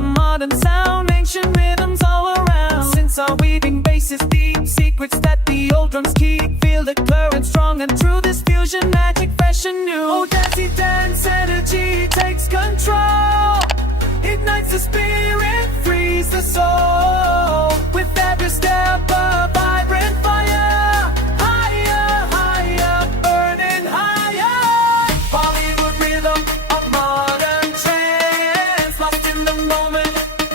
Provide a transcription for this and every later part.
pulse, modern sound, ancient rhythms all around. Since our weaving bass is deep, secrets that the old drums keep. Feel the current strong and true, this fusion magic fresh and new. Oh, dancey dance energy takes control, ignites the spirit, frees the soul. With every step a vibrant fire, higher, higher, burning higher. Bollywood rhythm, a modern trance, lost in the moment,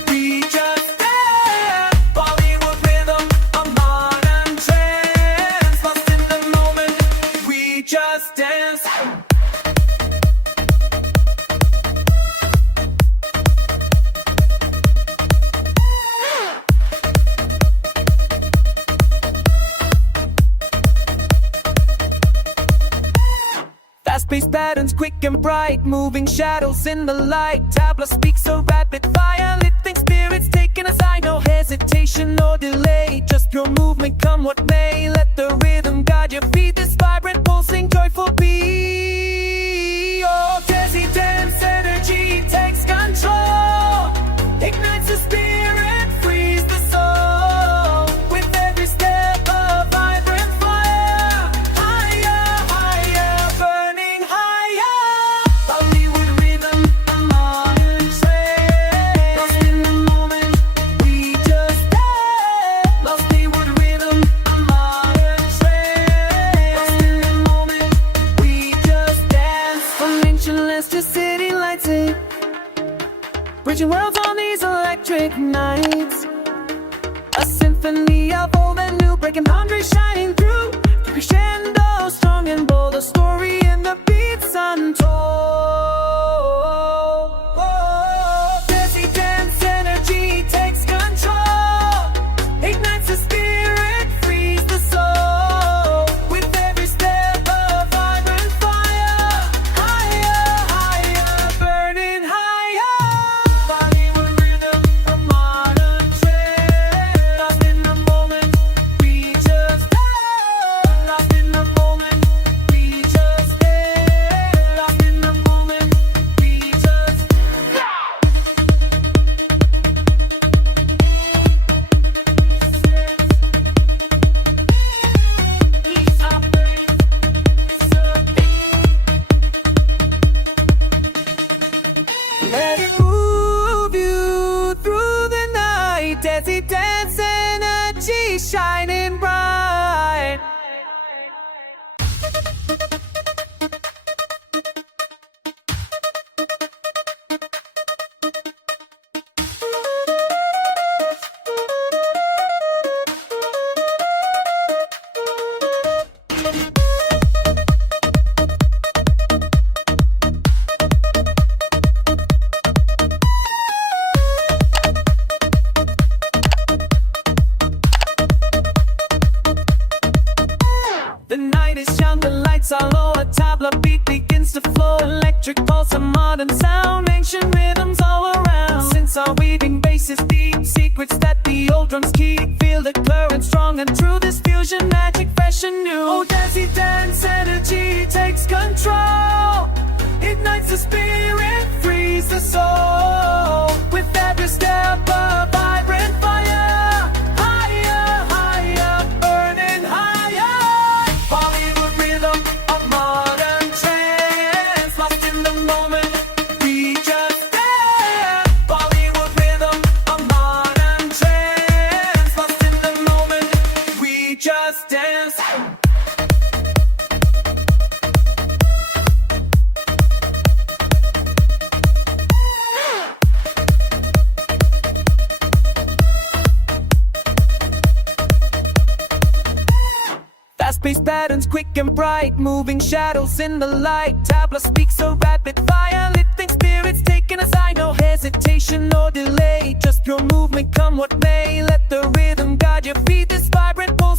we just dance. Bollywood rhythm, a modern trance, lost in the moment, we just dance. Fast-paced patterns, quick and bright, moving shadows in the light. Tabla speaks a rapid fire, lifting spirits, taking us high. No hesitation or delay, just pure movement, come what may. Let the rhythm guide your feet, this vibrant, pulsing, joyful beat. Oh, Desi dance energy takes control, ignites the spirit, frees the soul. With every step a vibrant fire, higher, higher, burning higher. Bollywood rhythm, a modern trance, lost in the moment, we just dance. Bollywood rhythm, a modern trance, lost in the moment, we just dance. From ancient lands to city lights, bridging worlds on these electric nights. A symphony of old and new, breaking boundaries, shining through. Crescendo, strong and bold, a story in the beats untold. Oh, Desi dance energy takes control, ignites the spirit, frees the soul. With every step a vibrant fire, higher, higher, burning higher. Bollywood rhythm, a modern trance, lost in the moment, we just dance. Lost in the moment, we just dance. Lost in the moment, we just let it move you through the night. Desi dance energy shining bright. The night is young, the lights are low, a tabla beat begins to flow. Electric pulse, a modern sound, ancient rhythms all around. Since our weaving bass is deep, secrets that the old drums keep. Feel the current strong and true, this fusion magic fresh and new. Oh, Desi dance energy takes control, ignites the spirit, frees the soul. With every step a vibrant fire, higher, higher, burning higher. Bollywood rhythm, a modern trance, lost in the moment, we just dance. Bollywood rhythm, a modern trance, lost in the moment, we just dance. Fast-paced patterns, quick and bright, moving shadows in the light. Tabla speaks a rapid fire, lifting spirits, taking us high. No hesitation or delay, just pure movement, come what may. Let the rhythm guide your feet, this vibrant pulse,